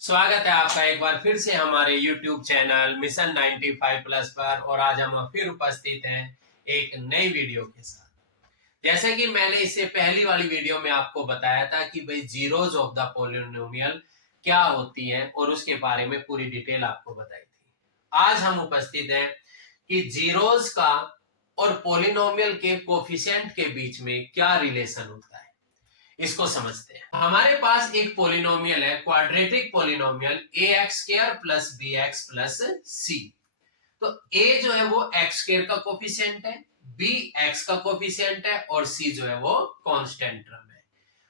स्वागत है आपका एक बार फिर से हमारे YouTube चैनल मिशन 95 प्लस पर। और आज हम फिर उपस्थित हैं एक नई वीडियो के साथ। जैसे कि मैंने इससे पहली वाली वीडियो में आपको बताया था कि भाई जीरोज ऑफ द पॉलिनोमियल क्या होती हैं और उसके बारे में पूरी डिटेल आपको बताई थी। आज हम उपस्थित हैं कि जीरोज का और पॉलिनोमियल के कोफिशिएंट के बीच में क्या रिलेशन होता है, इसको समझते हैं। हमारे पास एक पॉलिनोमियल है, quadratic polynomial ax² plus bx plus c। तो a जो है वो x² का कोफिशिएंट है, b x का कोफिशिएंट है और c जो है वो कांस्टेंट टर्म है।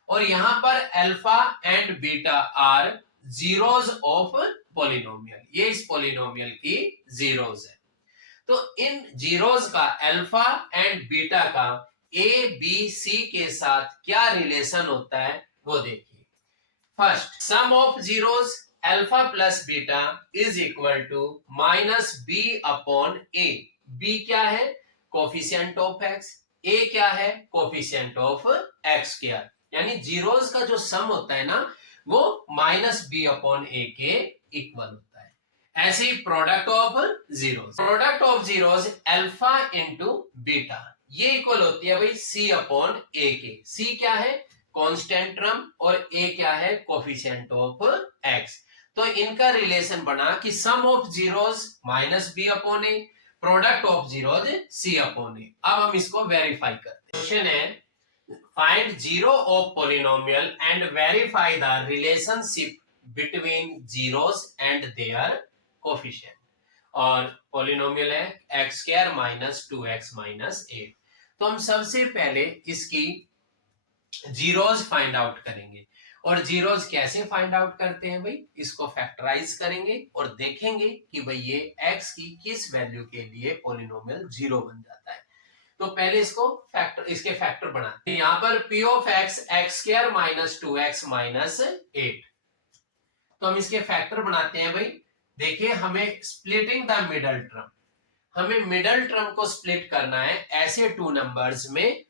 और यहां पर alpha and beta are zeros of polynomial, ये इस पॉलिनोमियल की जीरोज है। तो इन जीरोज का अल्फा एंड बीटा का ए बी सी के साथ क्या रिलेशन होता है वो देखिए। First, sum of zeros alpha plus beta is equal to minus B upon A. B क्या है? Coefficient of X. ए क्या है? Coefficient of x square. यानी जीरोज का जो सम होता है ना वो माइनस बी अपॉन ए के इक्वल होता है। ऐसे ही product of zeros alpha into beta, ये इक्वल होती है भाई सी अपॉन ए के। सी क्या है? कांस्टेंट टर्म और ए क्या है? Coefficient of X. तो इनका रिलेशन बना कि sum of zeros minus B upon A, product of zeros C upon A. अब हम इसको वेरीफाई करते हैं। क्वेश्चन है, find zero of polynomial and verify the relationship between zeros and their coefficient. और पॉलिनोमियल है x² माइनस 2x माइनस 8। तो हम सबसे पहले इसकी जीरोज फाइंड आउट करेंगे। और जीरोज कैसे फाइंड आउट करते हैं भाई? इसको फैक्टराइज करेंगे और देखेंगे कि भाई ये x की किस वैल्यू के लिए पॉलिनोमियल जीरो बन जाता है। तो पहले इसके फैक्टर बनाते हैं। यहाँ पर p of x x² minus 2x minus 8। तो हम इसके फैक्टर बनाते हैं भाई। देखिए, हमें स्प्लिटिंग द मिडल टर्म, हमें मिडल टर्म को स्प्लिट करना है ऐसे टू नंबर्स में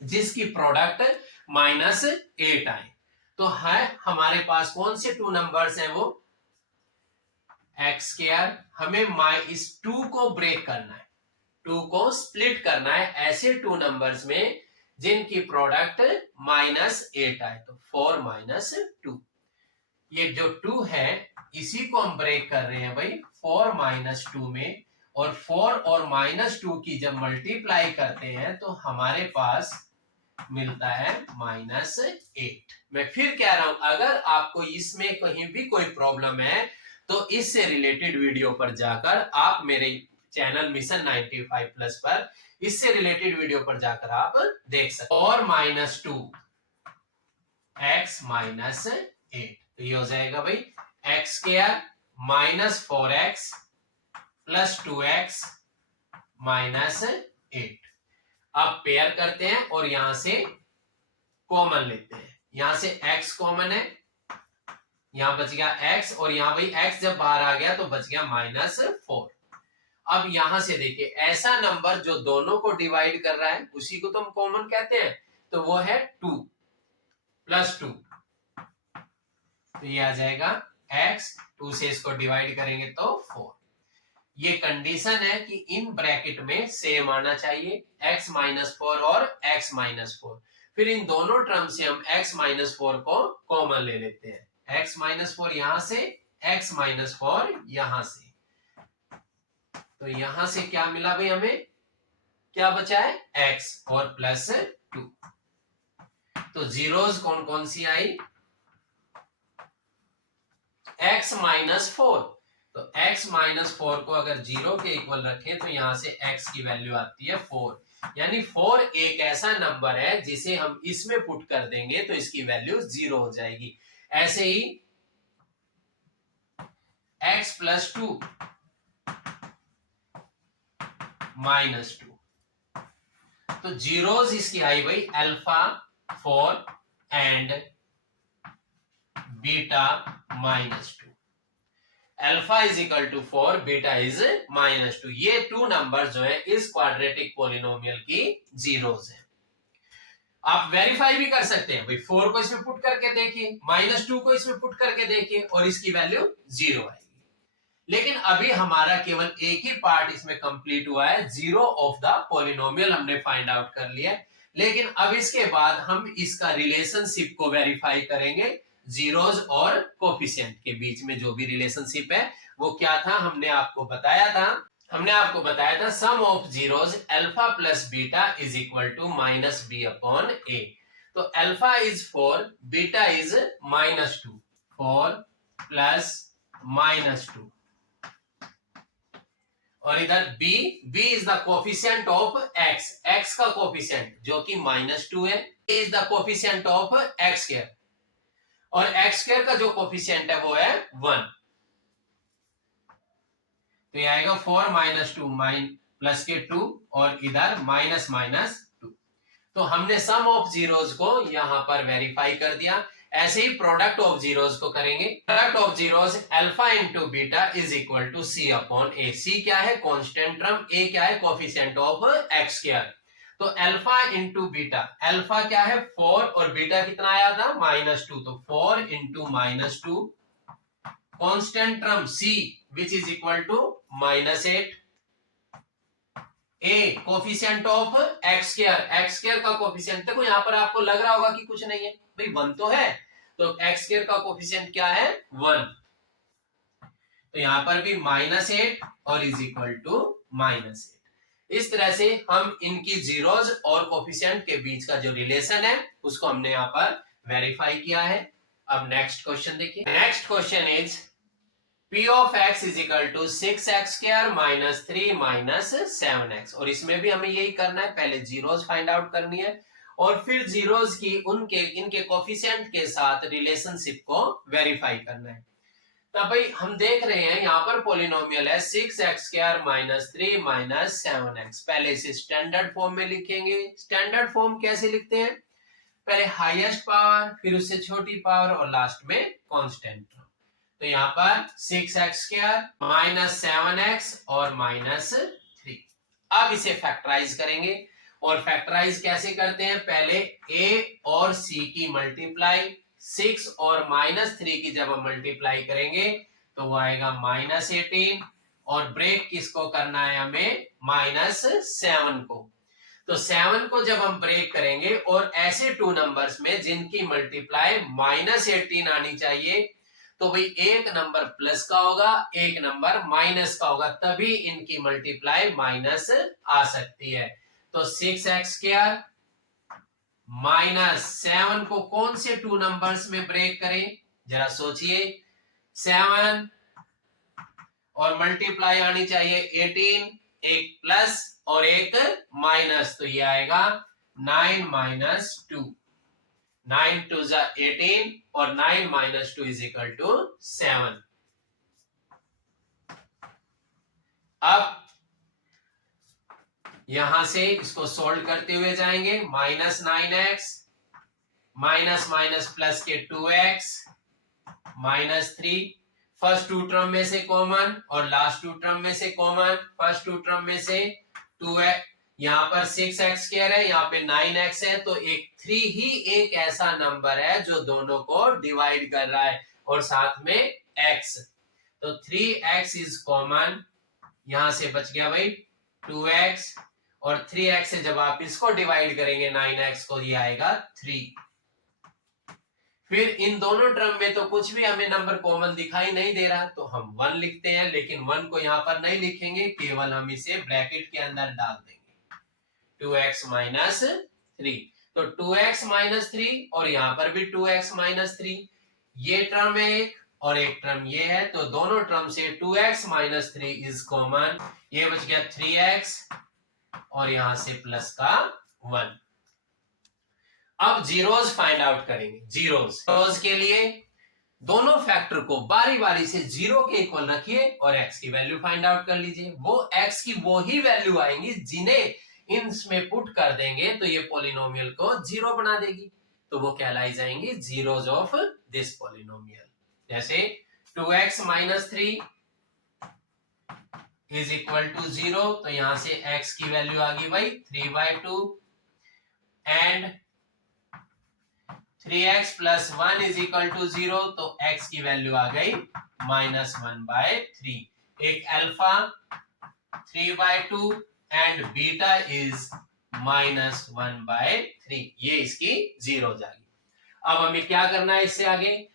जिसकी प्रोडक्ट माइनस 8 आए। तो है हमारे पास कौन से टू नंबर्स हैं? वो x²। हमें इस 2 को ब्रेक करना है, 2 को स्प्लिट करना है ऐसे टू नंबर्स में जिनकी प्रोडक्ट माइनस 8 आए। तो 4 माइनस 2, ये जो 2 है इसी को हम ब्रेक कर रहे हैं भाई 4 माइनस 2 में। और 4 और माइनस 2 की जब मल्टीप्लाई करते हैं तो हमारे पास मिलता है माइनस 8। मैं फिर कह रहा हूं, अगर आपको इसमें कहीं भी कोई प्रॉब्लम है तो इससे रिलेटेड वीडियो पर जाकर आप मेरे चैनल मिशन 95 प्लस पर इससे रिलेटेड वीडियो पर जाकर आप देख सकते। और माइनस 2 x माइनस 8, तो ये हो जाएगा भाई x² minus 4x plus 2x minus 8। अब पेयर करते हैं और यहां से कॉमन लेते हैं। यहां से x कॉमन है, यहां बच गया x और यहां भाई x जब बाहर आ गया तो बच गया माइनस 4। अब यहां से देखिए, ऐसा नंबर जो दोनों को डिवाइड कर रहा है उसी को तो हम कॉमन कहते हैं। तो वो है 2 प्लस 2, तो ये आ जाएगा x। 2 से इसको डिवाइड करेंगे तो 4। ये कंडीशन है कि इन ब्रैकेट में सेम आना चाहिए, x माइनस 4 और x माइनस 4। फिर इन दोनों टर्म से हम x माइनस 4 को कॉमन ले लेते हैं। x माइनस 4 यहां से, x माइनस 4 यहां से। तो यहां से क्या मिला भाई? हमें क्या बचा है? x और प्लस 2। तो जीरोज कौन कौन सी आई? x minus 4। तो x माइनस 4 को अगर 0 के इक्वल रखें तो यहां से x की वैल्यू आती है 4। यानी 4 एक ऐसा नंबर है जिसे हम इसमें पुट कर देंगे तो इसकी वैल्यू 0 हो जाएगी। ऐसे ही x प्लस 2 माइनस 2। तो जीरोज इसकी आई भाई alpha 4 and beta minus 2। Alpha is equal to 4, beta is minus 2। ये टू नंबर जो है इस क्वाड्रेटिक पॉलिनोमियल की जीरोज है। आप वेरीफाई भी कर सकते हैं भाई, 4 को इसमें पुट करके देखिए, -2 को इसमें पुट करके देखिए और इसकी वैल्यू 0 आएगी। लेकिन अभी हमारा केवल एक ही पार्ट इसमें कंप्लीट हुआ है, जीरो ऑफ द पॉलिनोमियल हमने फाइंड आउट कर लिया है। लेकिन अब इसके बाद हम इसका रिलेशनशिप को वेरीफाई करेंगे, जीरोज और कोफिशिएंट के बीच में जो भी रिलेशनशिप है वो क्या था, हमने आपको बताया था sum of zeros alpha plus beta is equal to minus B upon A. तो alpha is 4, beta is -2, 4 plus -2, और इधर b is the coefficient of x, x का कोफिशिएंट जो कि -2 है, is the coefficient of x square, और x square का जो कोफिशिएंट है वो है 1। तो ये आएगा 4 -2 प्लस के 2 और इधर -2। तो हमने सम ऑफ जीरोज को यहां पर वेरीफाई कर दिया। ऐसे ही प्रोडक्ट ऑफ जीरोज को करेंगे। Product of zeros alpha into beta is equal to C upon A. C क्या है, कांस्टेंट टर्म, ए क्या है, कोफिशिएंट ऑफ एक्स स्क्वायर। तो अल्फा इंटू बीटा, अल्फा क्या है 4 और बीटा कितना आया था -2, तो 4 into -2 constant term c which is equal to -8, a coefficient of x square, x square का कोफिशिएंट देखो यहां पर आपको लग रहा होगा कि कुछ नहीं है भाई, 1 तो है, तो एक्स स्क्वायर का कोफिशिएंट क्या है 1, तो यहां पर भी -8 और इज इक्वल टू -8। इस तरह से हम इनकी जीरोज और कोफिशिएंट के बीच का जो रिलेशन है उसको हमने यहां पर वेरीफाई किया है। अब नेक्स्ट क्वेश्चन देखिए। Next question is P of x is equal to 6x square minus 3 minus 7x, और इसमें भी हमें यही करना है, पहले जीरोज फाइंड आउट करनी है और फिर जीरोज की इनके कोफिशिएंट के साथ रिलेशनशिप को वेरीफाई करना है। तब भाई हम देख रहे हैं यहाँ पर पॉलिनोमियल है 6x square minus 3 minus 7x। पहले इसे स्टैंडर्ड फॉर्म में लिखेंगे। स्टैंडर्ड फॉर्म कैसे लिखते हैं, पहले हाईएस्ट पावर, फिर उससे छोटी पावर और लास्ट में कांस्टेंट। तो यहाँ पर 6x स्क्वायर माइनस 7x और -3। अब इसे फैक्टराइज करेंगे, और फैक्टराइज कैसे करते हैं, पहले a और c की मल्टीप्लाई, 6 और -3 की जब हम मल्टीप्लाई करेंगे तो वो आएगा -18, और ब्रेक किसको करना है हमें, -7 को। तो 7 को जब हम ब्रेक करेंगे और ऐसे 2 नंबर्स में जिनकी मल्टीप्लाई -18 आनी चाहिए, तो भाई एक नंबर प्लस का होगा, एक नंबर माइनस का होगा, तभी इनकी मल्टीप्लाई माइनस आ सकती है। तो 6x स्क्वायर -7 को कौन से 2 नंबर्स में ब्रेक करें, जरा सोचिए। 7 और मल्टीप्लाई आनी चाहिए 18, एक प्लस और एक माइनस, तो ये आएगा 9 - 2, 9 2 जा 18 और 9 - 2 इज इक्वल टू 7। अब यहां से इसको सोल्व करते हुए जाएंगे, -9x माइनस माइनस प्लस के 2x -3, फर्स्ट 2 टर्म में से कॉमन और लास्ट 2 टर्म में से कॉमन। फर्स्ट 2 टर्म में से 2x, यहाँ पर 6x स्क्वायर है, यहाँ पे 9x है, तो एक 3 ही एक ऐसा नंबर है जो दोनों को डिवाइड कर रहा है, और साथ में x, तो 3x इज कॉमन, यहां से बच गया भाई 2x, और 3x से जब आप इसको डिवाइड करेंगे 9x को, ये आएगा 3। फिर इन दोनों टर्म में तो कुछ भी हमें नंबर कॉमन दिखाई नहीं दे रहा, तो हम 1 लिखते हैं, लेकिन 1 को यहाँ पर नहीं लिखेंगे, केवल हम इसे ब्रैकेट के अंदर डाल देंगे, 2x - 3। तो 2x - 3 और यहाँ पर भी 2x - 3, ये टर्म है एक और एक टर्म ये है, तो दोनों टर्म से 2x - 3 इज कॉमन, ये बच गया 3x और यहां से प्लस का 1। अब जीरोज फाइंड आउट करेंगे। जीरोज के लिए दोनों फैक्टर को बारी बारी से 0 के इक्वल रखिए और x की वैल्यू फाइंड आउट कर लीजिए। वो x की वो ही वैल्यू आएंगी जिन्हें इनमें पुट कर देंगे तो ये पॉलिनोमियल को 0 बना देगी, तो वो कहलाई जाएंगी जीरोज ऑफ दिस पॉलिनोमियल। जैसे 2x - 3 इज इक्वल टू 0, तो यहां से x की वैल्यू आ गई भाई 3/2, and 3x plus 1 is equal to 0, तो x की वैल्यू आ गई -1/3। एक अल्फा 3/2 एंड बीटा इज -1/3, ये इसकी 0 हो जाएगी। अब हमें क्या करना है इससे आगे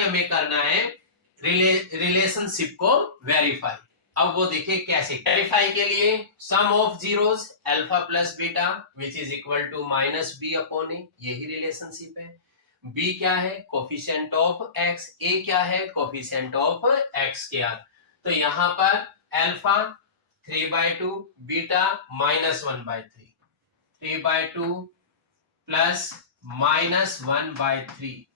हमें करना है रिलेशनशिप को वेरीफाई। अब वो देखिए कैसे। वेरीफाई के लिए sum of zeros alpha plus beta which is equal to -b/a, यही रिलेशनशिप है। b क्या है? Coefficient of x। a क्या है? Coefficient of x square. तो यहाँ पर अल्फा 3/2, बीटा -1/3, 3/2 प्लस -1/3,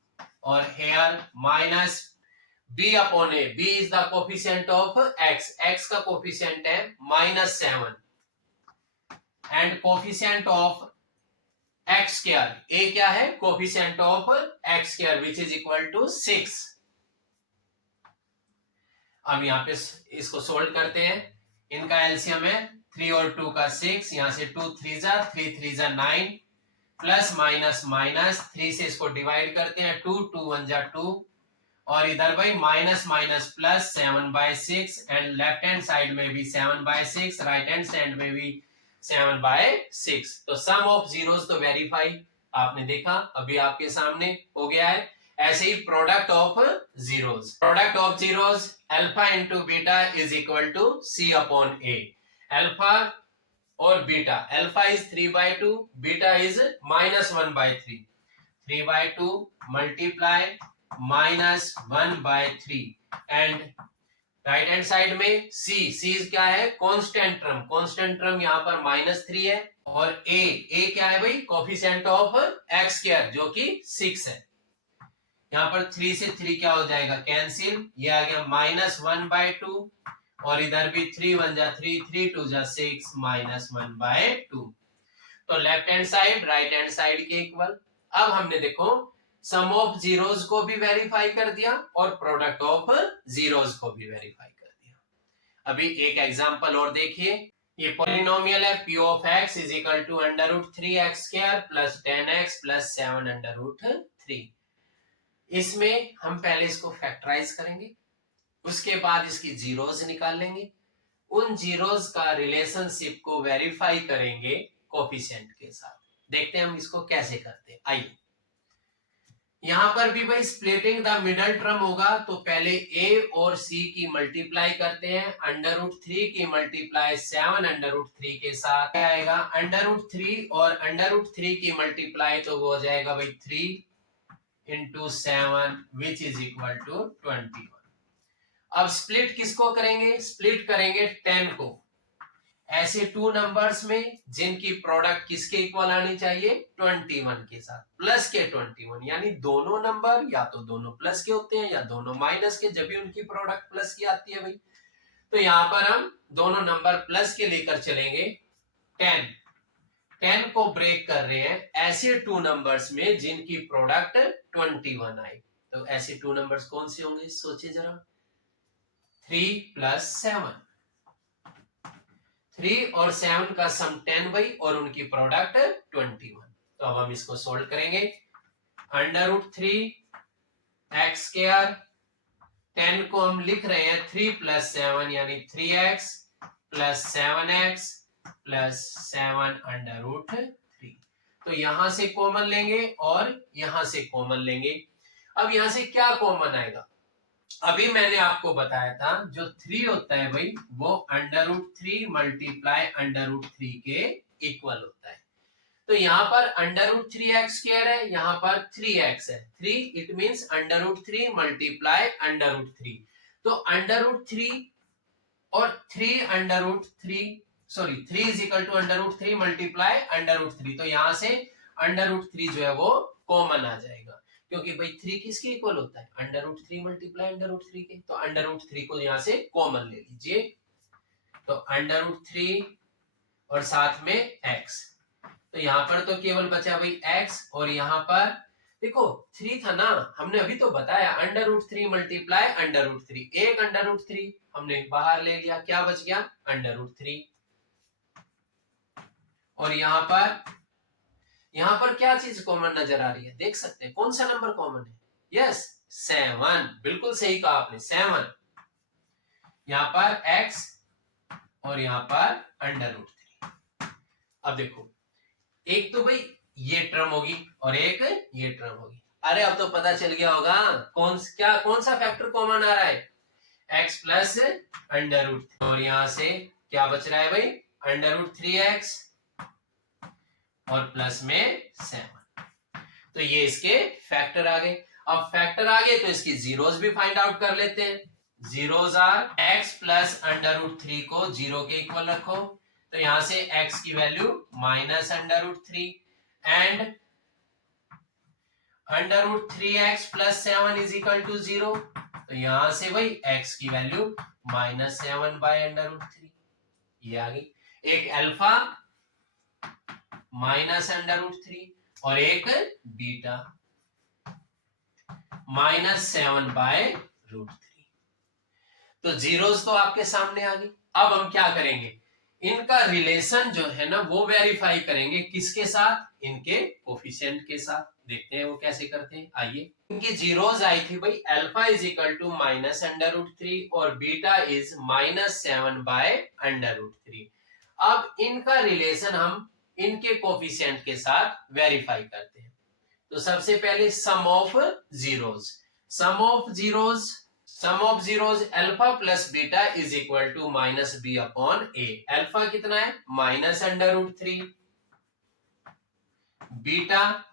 और here minus b/a, b is the coefficient of x, x का कोफिशिएंट है -7 and coefficient of x square, a क्या है? Coefficient of x square which is equal to 6। अब यहाँ पे इसको सोल्व करते हैं। इनका एलसीएम है 3 और 2 का 6, यहां से 2 3 जा 3 3 जा 9, प्लस माइनस माइनस 3 से इसको डिवाइड करते हैं 2 2 1 जा 2, और इधर भाई minus minus plus 7/6, and left hand side में भी 7/6, राइट हैंड साइड में भी 7/6। तो सम ऑफ जीरोस तो वेरीफाई आपने देखा, अभी आपके सामने हो गया है। ऐसे ही product of zeros alpha into beta is equal to c/a। Alpha और beta, alpha is 3/2, beta is -1/3, 3/2 multiply -1/3, and right hand side में c क्या है? कांस्टेंट टर्म यहाँ पर -3 है, और a क्या है भाई? कोफिशिएंट ऑफ x स्क्वायर जो कि 6 है। यहाँ पर 3 से 3 क्या हो जाएगा? कैंसिल, ये आ गया -1/2, और इधर भी 3 1 जा 3, 3 2 जा 6, -1/2। तो left hand side right hand side के इक्वल। अब हमने देखो सम ऑफ जीरोस को भी वेरीफाई कर दिया और प्रोडक्ट ऑफ जीरोस को भी वेरीफाई कर दिया। अभी एक एग्जांपल और देखिए। ये पॉलिनोमियल है p of x is equal to √3x² plus 10x plus 7√3। इसमें हम पहले इसको फैक्टराइज करेंगे, उसके बाद इसकी जीरोस निकाल लेंगे, उन जीरोस का रिलेशनशिप को वेरीफाई करेंगे कोफिशिएंट के साथ। देखते हैं हम इसको कैसे करते हैं। आइए, यहां पर भी भाई स्प्लिटिंग द मिडल टर्म होगा, तो पहले a और c की मल्टीप्लाई करते हैं। √3 की मल्टीप्लाई 7√3 के साथ क्या आएगा? √3 और √3 की मल्टीप्लाई तो वो हो जाएगा भाई 3 into 7 which is equal to 21। अब स्प्लिट किसको करेंगे? स्प्लिट करेंगे 10 को ऐसे 2 नंबर्स में जिनकी प्रोडक्ट किसके इक्वल आनी चाहिए? 21 के साथ, प्लस के 21, यानी दोनों नंबर या तो दोनों प्लस के होते हैं या दोनों माइनस के, जब भी उनकी प्रोडक्ट प्लस की आती है भाई। तो यहाँ पर हम दोनों नंबर प्लस के लेकर चलेंगे। 10 को ब्रेक कर रहे हैं ऐसे 2 नंबर्स में जिनकी प्रोडक्ट 21 आई। तो ऐसे 2 नंबर्स कौन से होंगे? सोचिए जरा। 3 प्लस 7, 3 और 7 का सम 10 भाई, और उनकी प्रोडक्ट 21। तो अब हम इसको सोल्व करेंगे। √3x², 10 को हम लिख रहे हैं 3 प्लस 7 यानी 3x प्लस 7x प्लस 7√3। तो यहां से कॉमन लेंगे और यहां से कॉमन लेंगे। अब यहां से क्या कॉमन आएगा? अभी मैंने आपको बताया था जो 3 होता है भाई वो √3 मल्टीप्लाई √3 के इक्वल होता है। तो यहाँ पर √3x² है, यहाँ पर 3x है, 3 इट मींस √3 मल्टीप्लाई √3। तो √3 और 3 इज इक्वल टू √3 मल्टीप्लाई √3। तो यहाँ से √3 जो है वो कॉमन आ जाएगा, क्योंकि भाई 3 किसके इक्वल होता है? √3 मल्टीप्लाई √3 के। तो √3 को यहाँ से कॉमन ले लीजिए, तो √3 और साथ में x। तो यहाँ पर तो केवल बचा भाई x, और यहाँ पर देखो 3 था ना, हमने अभी तो बताया √3 मल्टीप्लाई √3, एक √3 हमने बाहर ले लिया, क्या बच गया? √3। और यहाँ पर यहाँ पर क्या चीज कॉमन नजर आ रही है, देख सकते हैं कौन सा नंबर कॉमन है, यस 7, बिल्कुल सही कहा आपने 7। यहाँ पर x और यहाँ पर √3। अब देखो एक तो भाई ये टर्म होगी और एक ये टर्म होगी। अरे अब तो पता चल गया होगा कौन सा फैक्टर कॉमन आ रहा है, x प्लस √3 और यहां से क्या बच रहा है भाई √3x और प्लस में 7। तो ये इसके फैक्टर आ गए। अब फैक्टर आ गए तो इसकी जीरोस भी फाइंड आउट कर लेते हैं। जीरोस आर x प्लस √3 को 0 के इक्वल रखो, तो यहां से x की value -√3 and √3x plus 7 is equal to 0। तो यहां से भाई x की वैल्यू -7/√3 ये आ गई। एक अल्फा -√3 और एक बीटा -7/√3। तो जीरोस तो आपके सामने आ गई। अब हम क्या करेंगे, इनका रिलेशन जो है ना वो वेरीफाई करेंगे, किसके साथ, इनके कोफिशिएंट के साथ। देखते हैं वो कैसे करते हैं, आइए। इनकी जीरोस आई थी भाई अल्फा इज इक्वल टू -√3 और बीटा इज -7/√3। अब इनका रिलेशन हम इनके कोफिशिएंट के साथ वेरीफाई करते हैं। तो सबसे पहले sum of zeros alpha plus beta is equal to -b/a। Alpha कितना है -√3, beta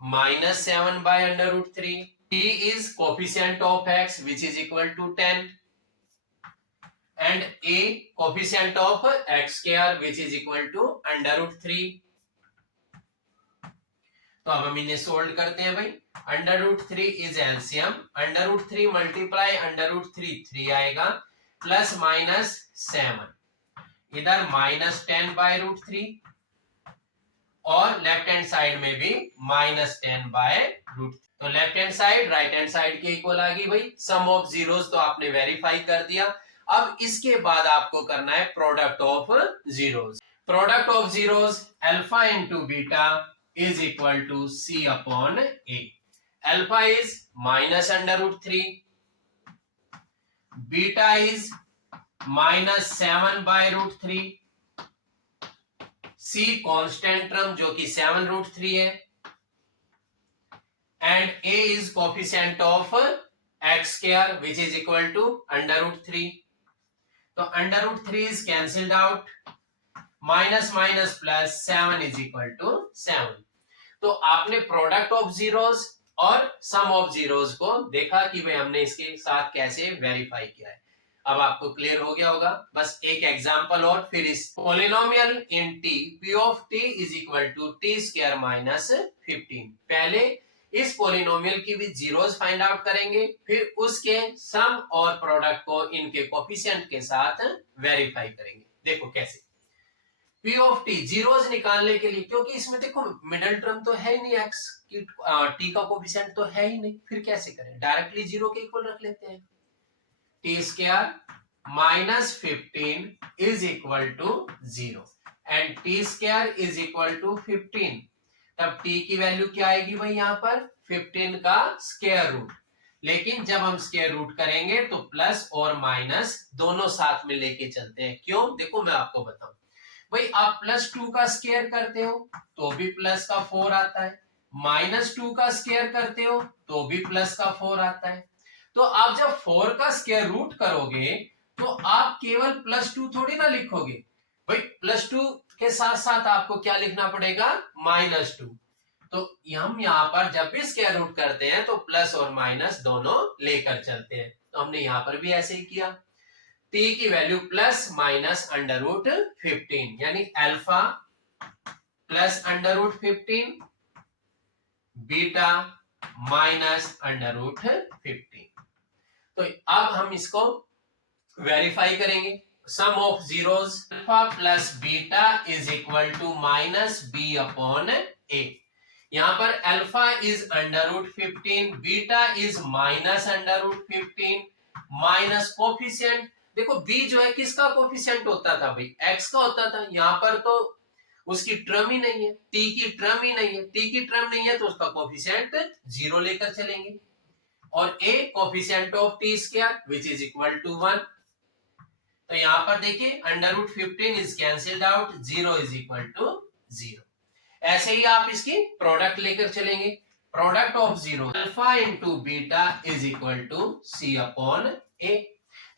-7/√3, t is coefficient of x which is equal to 10 and a coefficient of x square which is equal to √3। तो अब हम इन्हें solve करते हैं भाई। √3 is LCM, √3 multiply √3 3 आएगा प्लस -7, इधर -10/√3 और लेफ्ट हैंड साइड में भी -10/√3। तो left hand side right hand side के इक्वल आ गई भाई। सम ऑफ जीरोस तो आपने वेरीफाई कर दिया। अब इसके बाद आपको करना है product of zeros. Product of zeros alpha into beta is equal to c/a। Alpha is -√3, beta is -7/√3, c constant term जो कि 7√3 है and a is coefficient of x square which is equal to √3। तो √3 is cancelled out, minus minus plus 7 is equal to 7। तो आपने product of zeros और सम of zeros को देखा कि भाई हमने इसके साथ कैसे वेरीफाई किया है। अब आपको क्लियर हो गया होगा। बस एक एग्जांपल और फिर इस polynomial in t p of t is equal to t² minus 15। पहले इस पॉलिनोमियल की भी जीरोस फाइंड आउट करेंगे, फिर उसके सम और प्रोडक्ट को इनके कोफिशिएंट के साथ वेरीफाई करेंगे। देखो कैसे। p ऑफ t जीरोस निकालने के लिए, क्योंकि इसमें देखो मिडिल टर्म तो है ही नहीं, x की t का कोफिशिएंट तो है ही नहीं, फिर कैसे करें, डायरेक्टली जीरो के इक्वल रख लेते हैं। t² minus 15 is equal to 0 and t² is equal to 15। तब t की वैल्यू क्या आएगी भाई, यहाँ पर 15 का स्क्वायर रूट। लेकिन जब हम स्क्वायर रूट करेंगे तो प्लस और माइनस दोनों साथ में लेके चलते हैं। क्यों, देखो मैं आपको बताऊं भाई। आप +2 का स्क्वायर करते हो तो भी प्लस का 4 आता है, -2 का स्क्वायर करते हो तो भी प्लस का 4 आता है। तो आप जब 4 का स्क्वायर रूट करोगे तो आप केवल +2 थोड़ी ना लिखोगे भाई, +2 के साथ साथ आपको क्या लिखना पड़ेगा, -2। तो हम यहाँ पर जब भी स्क्वायर रूट करते हैं तो प्लस और माइनस दोनों लेकर चलते हैं। तो हमने यहाँ पर भी ऐसे ही किया। t की वैल्यू प्लस माइनस √15 यानी अल्फा प्लस √15, बीटा माइनस √15। तो अब हम इसको वेरीफाई करेंगे। Sum of zeros alpha plus beta is equal to -b/a। यहाँ पर alpha is √15, beta is -√15 minus coefficient. देखो b जो है किसका कोफिशिएंट होता था भाई, x का होता था। यहाँ पर तो उसकी टर्म ही नहीं है, टी की टर्म ही नहीं है, टी की टर्म नहीं है तो उसका कोफिशिएंट 0 लेकर चलेंगे। और A coefficient of T square which is equal to 1। तो यहां पर देखिए under root 15 is cancelled out, 0 is equal to 0। ऐसे ही आप इसकी प्रोडक्ट लेकर चलेंगे, product of 0 alpha into beta is equal to C upon A.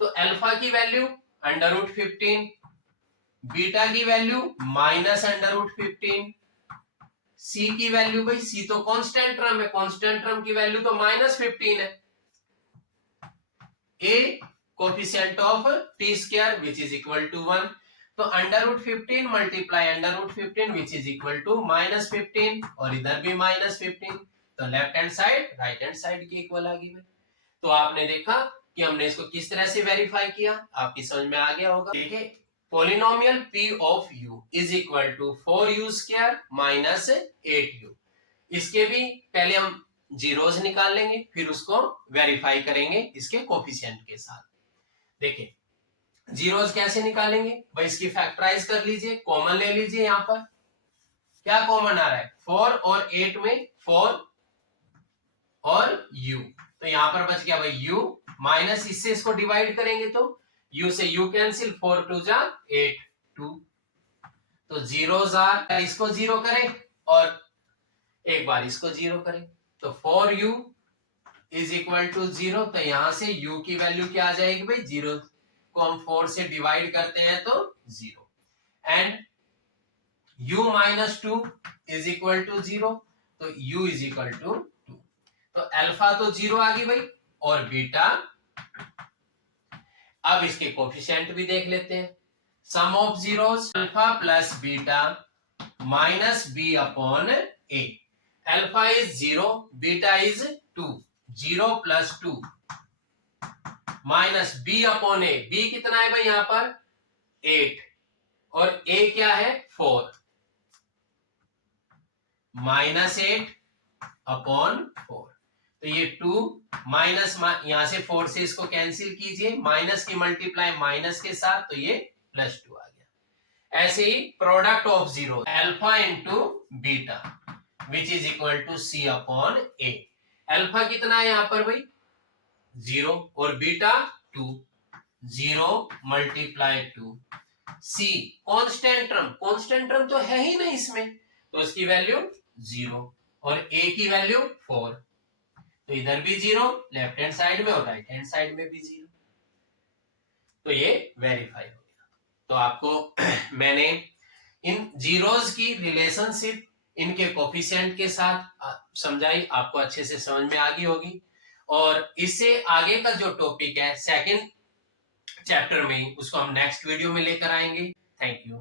तो अल्फा की वैल्यू अंडर रूट 15, बीटा की value minus under root 15, C की वैल्यू, भाई सी तो कांस्टेंट टर्म है, कांस्टेंट टर्म की वैल्यू तो -15 है, A coefficient of T square which is equal to 1। तो under root 15 multiply under root 15 which is equal to -15 और इधर भी -15, तो left hand side right hand side की इक्वल आ गई। तो आपने देखा कि हमने इसको किस तरह से वेरीफाई किया, आपकी समझ में आ गया होगा। ठीक है, polynomial p of u is equal to 4u square minus 8u। इसके भी पहले हम जीरोस निकाल लेंगे, फिर उसको वेरीफाई करेंगे इसके कोफिशिएंट के साथ। देखिए जीरोस कैसे निकालेंगे, भाई इसकी फैक्टराइज कर लीजिए, कॉमन ले लीजिए। यहां पर क्या कॉमन आ रहा है, 4 और 8 में 4 और u, तो यहां पर बच गया भाई u, माइनस इससे इसको डिवाइड करेंगे तो u से u कैंसिल, 4 2 जा 8 2, तो जीरोस आर, इसको जीरो करें और एक बार इसको जीरो करें, तो 4u इज इक्वल टू 0। तो यहां से u की वैल्यू क्या आ जाएगी भाई, 0 को हम 4 से डिवाइड करते हैं तो 0, and u minus 2 is equal to 0, तो u इज इक्वल टू 2। तो अल्फा तो 0 आ गई भाई, और बीटा, अब इसके कोफिशिएंट भी देख लेते हैं। Sum of zeros alpha plus beta minus B upon A. Alpha is 0, beta is 2, 0 plus 2 minus B upon A. B कितना है भाई यहां पर 8 और ए क्या है 4, माइनस 8 अपॉन 4। तो ये 2 माइनस, यहां से 4 से इसको कैंसिल कीजिए, माइनस की मल्टीप्लाई माइनस के साथ, तो ये +2 आ गया। ऐसे ही product of zero alpha into beta which is equal to C upon A. Alpha कितना है यहां पर भाई 0 और beta 2, 0 multiply 2, C constant term, constant term तो है ही नहीं इसमें, तो उसकी वैल्यू 0 और ए की वैल्यू 4, तो इधर भी 0 लेफ्ट हैंड साइड में और राइट हैंड साइड में भी 0, तो ये वेरीफाई हो गया। तो आपको मैंने इन जीरोस की रिलेशनशिप इनके कोफिशिएंट के साथ समझाई, आपको अच्छे से समझ में आ गई होगी। और इससे आगे का जो टॉपिक है सेकंड चैप्टर में, उसको हम नेक्स्ट वीडियो में लेकर आएंगे। Thank you.